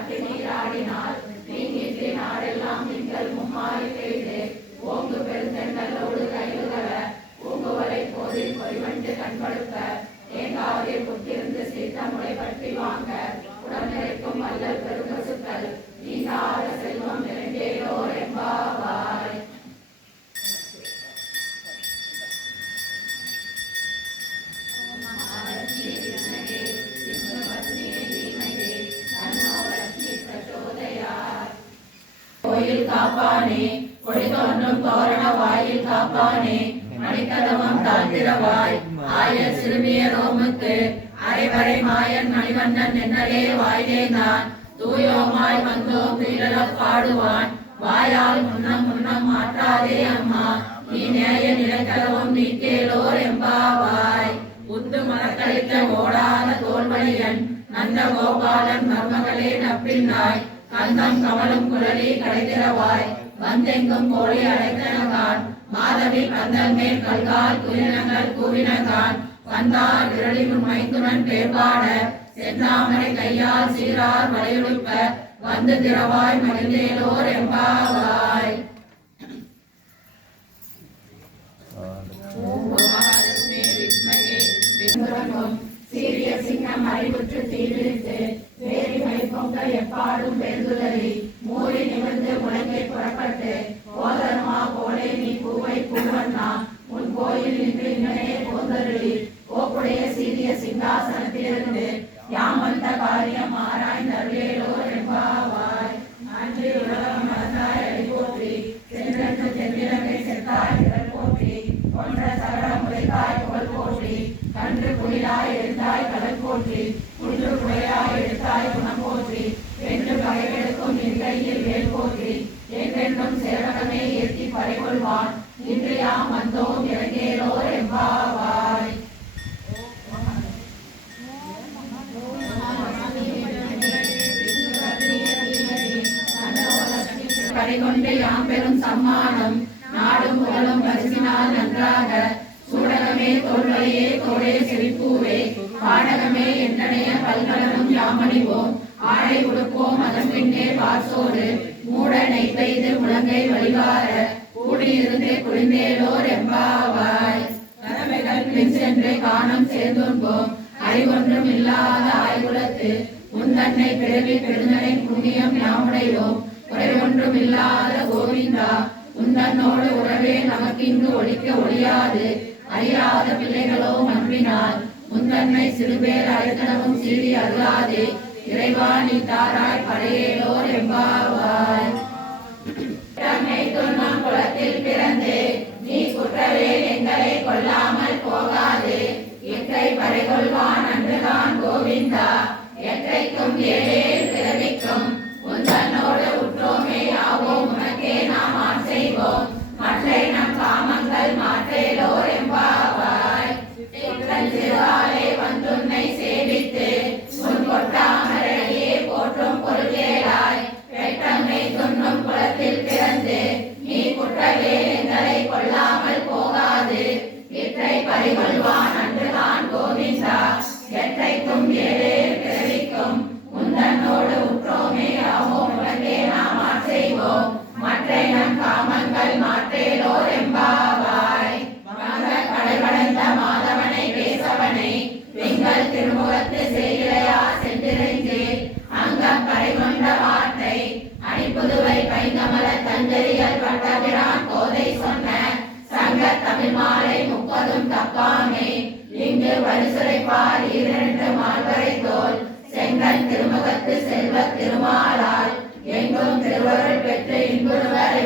பட்டு நீராடினார் நீங்கின்றி நாடெல்லாம் நீங்கள் மும்மாறி காப்பானே. கொடி தோன்றும் தோரண வாயில் காப்பானே. மணிக்கதவம் தாழ்த்திரவாய் ஆய சிறுமிய ரோமுக்கு. அரைவரை மாயன் மணிவண்ணன் என்னலே வாயிலேந்தான் தூயோமாய் வந்தோ வீரலப் பாடுவான். வாயால் முன்னம் முன்னம் மாற்றாதே அம்மா. நீ நேய நிலைக்கலவும் நீக்கேலோர் எம்பாவாய். உத்து மரக்கழித்த ஓடாத தோல்வழியன் நந்த கோபாலன் மர்மகளே நப்பின்னாய் கந்தம் கமலும் குழலி கடைதிரவாய் வந்தெங்கும் கோழி அடைத்தனகான் மாதவி பந்தல் மேல் கல்கால் குயினங்கள் கூவினகான் வந்தார் விரலி முன் மைத்துனன் பேர்பாட செந்தாமரை கையால் சீரார் வலையுழுப்ப வந்து திரவாய் மகிழ்ந்தேலோர் எம்பாவாய். ஓம் சீரிய சிங்கம் அறிவுற்று தீவிரித்து வேரி எப்பாடும் பெருந்துதலி மூறி நிமிர்ந்து முழங்கை புறப்பட்டு போதர்மா போலே நீ பூவை பூவண்ணா உன் கோயில் நின்று இன்னனே போந்தருளி கோப்புடைய சீரிய சிங்காசனத்திலிருந்து கன்று எழுந்தாய் கடல் போற்றி குன்று புயலாய் எடுத்தாய் குணம் போற்றி என்று பகைவெடுக்கும் என் கையில் வேல் போற்றி என்றென்றும் சேவகமே ஏற்றி பறைகொள்வான் இன்று யாம் வந்தோம் இறங்கேலோர் எம்பாவாய் கரைகொண்டு யாம் பெரும் சம்மானம் நாடும் புகழும் பரிசினால் நன்றாக. தோல்வழியே தோழே செழிப்பூவே பாடகமே எண்ணனைய பல்கலனும் யாமணிவோம். ஆடை உடுப்போம் அதன் பின்னே பார்சோடு மூட நெய் பெய்து முழங்கை வழிவார கூடியிருந்தே குளிந்தேலோர் எம்பாவாய். கறவைகள் பின் சென்று காணம் சேர்ந்துன்போம். அறிவொன்றும் இல்லாத ஆய்வுலத்து உந்தன்னை பிறவி பெருந்தனை புண்ணியம் யாமுடையோம். குறைவொன்றும் இல்லாத கோவிந்தா உந்தன்னோடு உறவே நமக்கிங்கு ஒழிக்க ஒழியாது. அறியாத பிள்ளைகளோ அன்பினால் உந்தன்னை சிறுபேர் அழைத்தனவும் சீறி அருளாதே இறைவா நீ தாராய் படையேலோர் எம்பாவாய் தன்னை துன்னம் குளத்தில் பிறந்து நீ குற்றவேல் எங்களை கொல்லாமல் போகாது. எற்றை பறைகொள்வான் அன்றுதான் கோவிந்தா எத்தைக்கும் ஏழேல் திருமுகத்து செய்கிறையா சென்றிருந்து அங்கம் கரைகொண்ட வார்த்தை அடிப்புதுவை பைங்கமல தஞ்சரியல் பட்டபிரான் கோதை சொன்ன சங்க தமிழ் மாலை முப்பதும் தப்பாமே. இங்கு வரிசுரைப்பார் இரண்டு மால்வரை தோல் செங்கல் திருமுகத்து செல்வ திருமாலால். எங்கும் திருவருள் பெற்று இன்புறுவர்